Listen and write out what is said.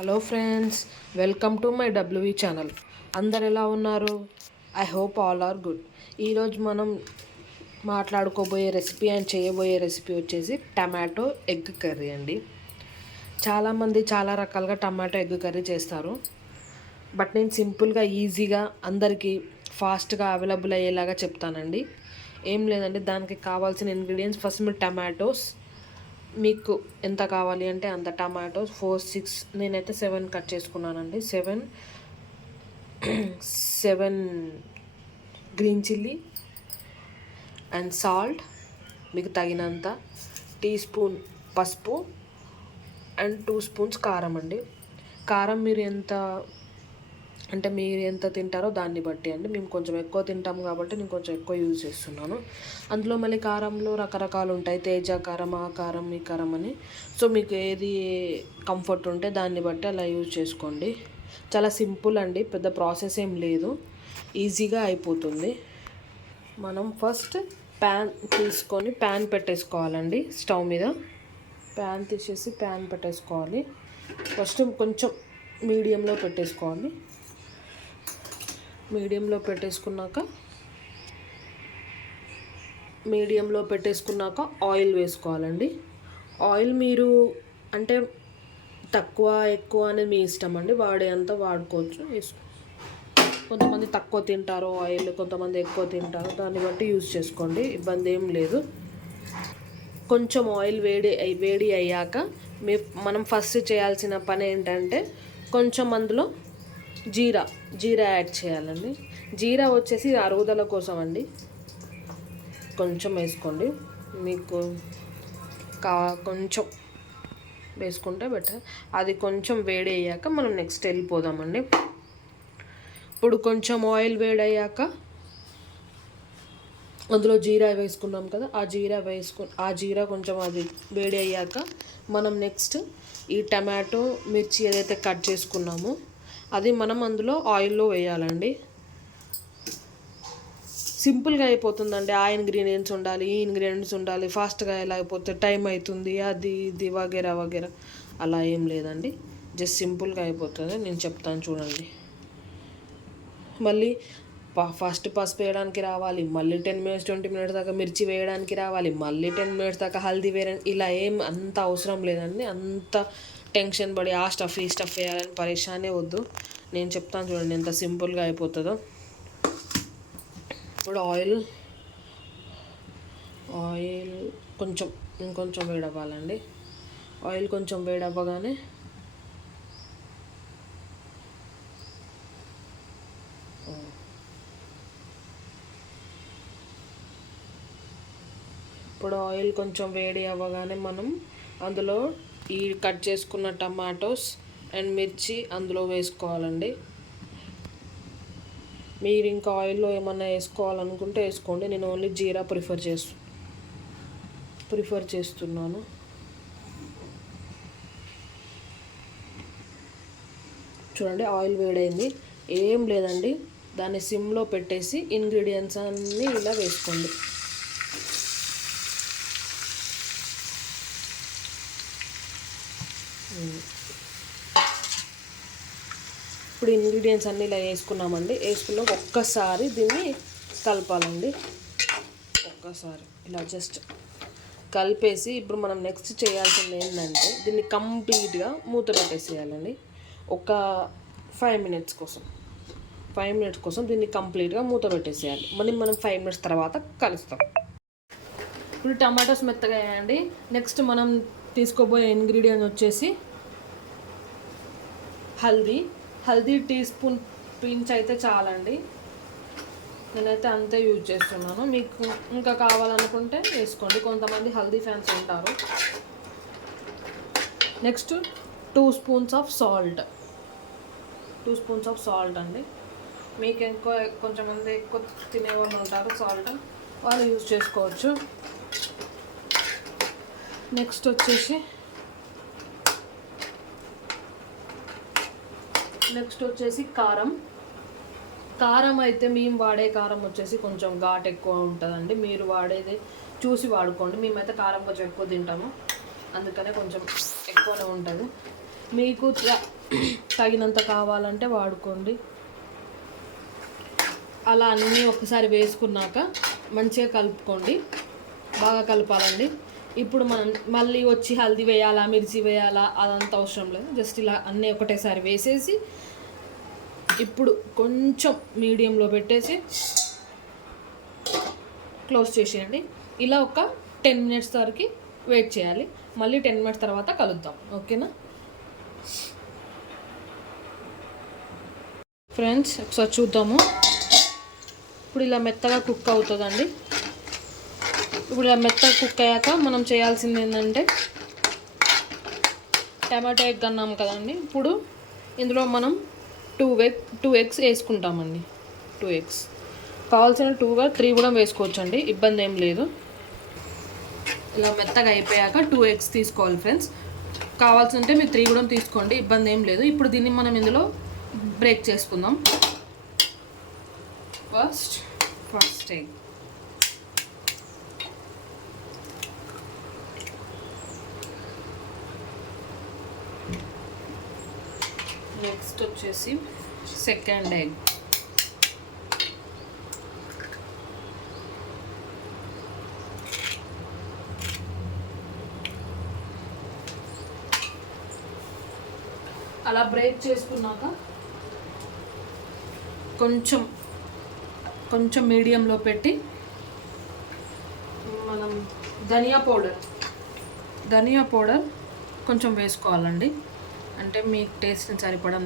Hello friends, welcome to my W V channel. అందరు ఎలా ఉన్నారు? I hope all are good. ఈరోజు మనం మాట్లాడుకోబోయే రెసిపీ అండ్ చేయబోయే రెసిపీ వచ్చేసి టమాటో ఎగ్ కర్రీ అండి. చాలామంది చాలా రకాలుగా టమాటో ఎగ్ కర్రీ చేస్తారు. బట్ నేను సింపుల్గా ఈజీగా అందరికీ ఫాస్ట్గా అవైలబుల్ అయ్యేలాగా చెప్తానండి. ఏం లేదండి, దానికి కావాల్సిన ఇంగ్రీడియంట్స్ ఫస్ట్ మీరు టమాటోస్ మీకు ఎంత కావాలి అంటే అంత టమాటోస్ 4-6 నేనైతే 7 కట్ చేసుకున్నానండి. 7 గ్రీన్ చిల్లీ అండ్ సాల్ట్ మీకు తగినంత, టీ స్పూన్ పసుపు అండ్ 2 స్పూన్స్ కారం అండి. కారం మీరు ఎంత తింటారో దాన్ని బట్టి అండి. మేము కొంచెం ఎక్కువ తింటాం కాబట్టి నేను కొంచెం ఎక్కువ యూజ్ చేస్తున్నాను. అందులో మళ్ళీ కారంలో రకరకాలు ఉంటాయి, తేజ కారం, ఆ కారం, ఈ కారం అని. సో మీకు ఏది కంఫర్ట్ ఉంటే దాన్ని బట్టి అలా యూజ్ చేసుకోండి. చాలా సింపుల్ అండి, పెద్ద ప్రాసెస్ ఏం లేదు, ఈజీగా అయిపోతుంది. మనం ఫస్ట్ ప్యాన్ తీసుకొని ప్యాన్ పెట్టేసుకోవాలండి. స్టవ్ మీద ప్యాన్ తీసేసి ప్యాన్ పెట్టేసుకోవాలి. ఫస్ట్ కొంచెం మీడియంలో పెట్టేసుకోవాలి. మీడియంలో పెట్టేసుకున్నాక ఆయిల్ వేసుకోవాలండి. ఆయిల్ మీరు అంటే తక్కువ ఎక్కువ అనేది మీ ఇష్టం అండి, వాడేంత వాడుకోవచ్చు. కొంతమంది తక్కువ తింటారు ఆయిల్, కొంతమంది ఎక్కువ తింటారు, దాన్ని బట్టి యూజ్ చేసుకోండి, ఇబ్బంది ఏం లేదు. కొంచెం ఆయిల్ వేడి అయ్యాక మనం ఫస్ట్ చేయాల్సిన పని ఏంటంటే కొంచెం అందులో జీరా యాడ్ చేయాలండి. జీరా వచ్చేసి అరుగుదల కోసం అండి, కొంచెం వేసుకోండి. మీకు కొంచెం వేసుకుంటే బెటర్. అది కొంచెం వేడి అయ్యాక మనం నెక్స్ట్ వెళ్ళిపోదామండి. ఇప్పుడు కొంచెం ఆయిల్ వేడయ్యాక అందులో జీరా వేసుకున్నాం కదా, ఆ జీరా కొంచెం అది వేడి అయ్యాక మనం నెక్స్ట్ ఈ టమాటో మిర్చి ఏదైతే కట్ చేసుకున్నామో అది మనం అందులో ఆయిల్లో వేయాలండి. సింపుల్గా అయిపోతుందండి. ఆ ఇంగ్రీడియంట్స్ ఉండాలి, ఈ ఇంగ్రీడియంట్స్ ఉండాలి, ఫాస్ట్గా ఎలా అయిపోతే టైం అవుతుంది, అది ఇది వగేరా అలా ఏం లేదండి, జస్ట్ సింపుల్గా అయిపోతుంది. నేను చెప్తాను చూడండి. మళ్ళీ ఫస్ట్ పసుపు వేయడానికి రావాలి, మళ్ళీ 10 minutes 20 minutes దాకా మిర్చి వేయడానికి రావాలి, మళ్ళీ 10 minutes దాకా హల్దీ వేయడానికి, ఇలా ఏం అంత అవసరం లేదండి. అంత టెన్షన్ పడి ఆ స్టఫ్ ఈ స్టఫ్ వేయాలని పరేషానే వద్దు. నేను చెప్తాను చూడండి ఎంత సింపుల్గా అయిపోతుందో. ఇప్పుడు ఆయిల్ ఇంకొంచెం వేడవ్వాలండి. ఆయిల్ కొంచెం వేడవ్వగానే ఇప్పుడు ఆయిల్ కొంచెం వేడి అవ్వగానే మనం అందులో ఈ కట్ చేసుకున్న టమాటోస్ అండ్ మిర్చి అందులో వేసుకోవాలండి. మీరు ఇంకా ఆయిల్లో ఏమన్నా వేసుకోవాలనుకుంటే వేసుకోండి, నేను ఓన్లీ జీరా ప్రిఫర్ చేస్తున్నాను. చూడండి ఆయిల్ వేడైంది. ఏం లేదండి, దాన్ని సిమ్లో పెట్టేసి ఇంగ్రీడియంట్స్ అన్నీ ఇలా వేసుకోండి. ఇప్పుడు ఇంగ్రీడియంట్స్ అన్నీ ఇలా వేసుకున్నామండి. వేసుకున్నాక ఒక్కసారి దీన్ని కలపాలండి. ఒక్కసారి ఇలా జస్ట్ కలిపేసి ఇప్పుడు మనం నెక్స్ట్ చేయాల్సింది ఏంటంటే దీన్ని కంప్లీట్గా మూత పెట్టేసేయాలండి. ఒక 5 minutes కోసం దీన్ని కంప్లీట్గా మూత పెట్టేసేయాలి. మనం 5 minutes తర్వాత కలుస్తాం. ఇప్పుడు టమాటోస్ మెత్తగా వేయండి. నెక్స్ట్ మనం తీసుకోబోయే ఇంగ్రీడియంట్ వచ్చేసి హల్దీ టీ స్పూన్ పించ్ అయితే చాలండి, నేనైతే అంతే యూజ్ చేస్తున్నాను. మీకు ఇంకా కావాలనుకుంటే వేసుకోండి, కొంతమంది హల్దీ ఫ్యాన్స్ ఉంటారు. నెక్స్ట్ 2 స్పూన్స్ ఆఫ్ సాల్ట్ అండి. మీకు కొంచెంమంది ఎక్కువ తినేవాళ్ళు ఉంటారు, సాల్ట్ వాళ్ళు యూజ్ చేసుకోవచ్చు. నెక్స్ట్ వచ్చేసి కారం అయితే మేము వాడే కారం వచ్చేసి కొంచెం ఘాట్ ఎక్కువ ఉంటుందండి. మీరు వాడేది చూసి వాడుకోండి. మేమైతే కారం కొంచెం ఎక్కువ తింటాము, అందుకనే కొంచెం ఎక్కువనే ఉంటుంది. మీకు తగినంత కావాలంటే వాడుకోండి. అలా అన్నీ ఒకసారి వేసుకున్నాక మంచిగా కలుపుకోండి, బాగా కలపాలండి. ఇప్పుడు మనం మళ్ళీ వచ్చి హల్దీ వేయాలా, మిర్చి వేయాలా అదంతా అవసరం లేదు. జస్ట్ ఇలా అన్నీ ఒకటేసారి వేసేసి ఇప్పుడు కొంచెం మీడియంలో పెట్టేసి క్లోజ్ చేసేయండి. ఇలా ఒక 10 minutes వరకు వెయిట్ చేయాలి. మళ్ళీ 10 minutes తర్వాత కలుద్దాం, ఓకేనా ఫ్రెండ్స్? ఒకసారి చూద్దాము. ఇప్పుడు ఇలా మెత్తగా కుక్ అవుతుందండి. ఇప్పుడు ఇలా మెత్తగా కుక్ అయ్యాక మనం చేయాల్సింది ఏంటంటే టమాటో ఎగ్ అన్నాం కదండి. ఇప్పుడు ఇందులో మనం 2 eggs వేసుకుంటామండి. 2 eggs కావాల్సిన 2 3 కూడా వేసుకోవచ్చు అండి, ఇబ్బంది ఏం లేదు. ఇలా మెత్తగా అయిపోయాక 2 eggs తీసుకోవాలి ఫ్రెండ్స్. కావాల్సి ఉంటే మీరు 3 కూడా తీసుకోండి, ఇబ్బంది ఏం లేదు. ఇప్పుడు దీన్ని మనం ఇందులో బ్రేక్ చేసుకుందాం. ఫస్ట్ ఎగ్ నెక్స్ట్ వచ్చేసి సెకండ్ ఎగ్, అలా బ్రేక్ చేసుకున్నాక కొంచెం మీడియంలో పెట్టి మనం ధనియా పౌడర్ కొంచెం వేసుకోవాలండి. అంటే మీ టేస్ట్ని సరిపడంత